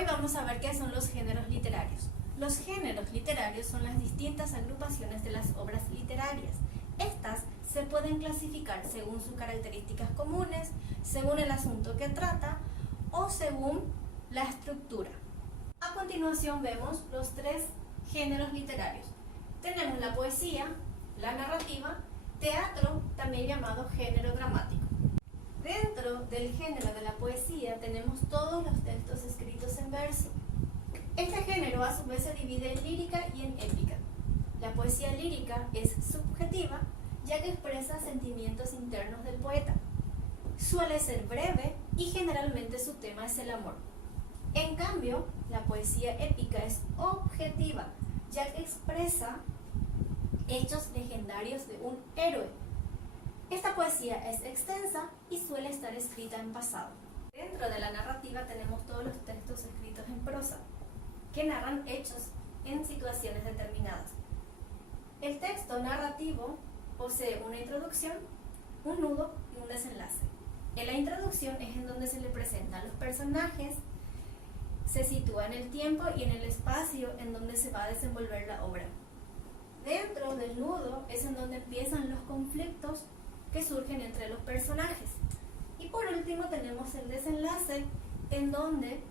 Hoy vamos a ver qué son los géneros literarios. Los géneros literarios son las distintas agrupaciones de las obras literarias. Estas se pueden clasificar según sus características comunes, según el asunto que trata o según la estructura. A continuación vemos los tres géneros literarios. Tenemos la poesía, la narrativa, teatro, también llamado género dramático. Dentro del género de la poesía tenemos todos los textos escritos en verso. Este género a su vez se divide en lírica y en épica. La poesía lírica es subjetiva, ya que expresa sentimientos internos del poeta. Suele ser breve y generalmente su tema es el amor. En cambio, la poesía épica es objetiva, ya que expresa hechos legendarios de un héroe. Esta poesía es extensa y suele estar escrita en pasado. Dentro de la narrativa tenemos todos los textos escritos en prosa, que narran hechos en situaciones determinadas. El texto narrativo posee una introducción, un nudo y un desenlace. En la introducción es en donde se le presentan los personajes, se sitúa en el tiempo y en el espacio en donde se va a desenvolver la obra. Dentro del nudo es en donde empiezan los conflictos que surgen entre los personajes. Y por último tenemos el desenlace, en donde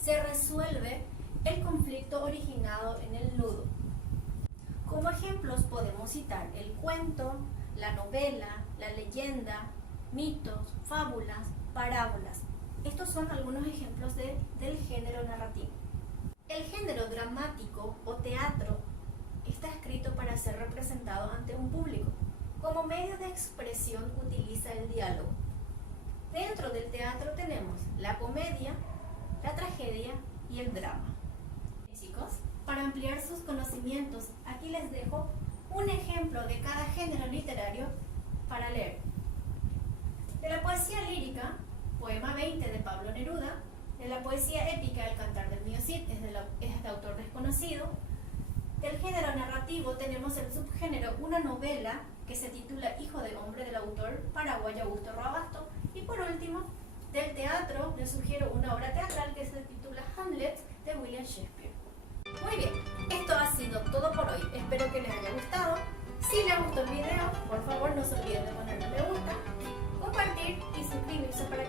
se resuelve el conflicto originado en el nudo. Como ejemplos podemos citar el cuento, la novela, la leyenda, mitos, fábulas, parábolas. Estos son algunos ejemplos del género narrativo. El género dramático o teatro está escrito para ser representado ante un público. Como medio de expresión utiliza el diálogo. Dentro del teatro tenemos la comedia, la tragedia y el drama. Chicos, para ampliar sus conocimientos, aquí les dejo un ejemplo de cada género literario para leer. De la poesía lírica, Poema 20 de Pablo Neruda. De la poesía épica, El cantar del mío Cid, es de autor desconocido. Del género narrativo tenemos el subgénero una novela que se titula Hijo de hombre, del autor paraguayo Augusto Roabasto. Y por último, del teatro les sugiero una obra teatral que se titula Hamlet de William Shakespeare. Muy bien, esto ha sido todo por hoy. Espero que les haya gustado. Si les gustó el video, por favor no se olviden de ponerle me gusta, compartir y suscribirse para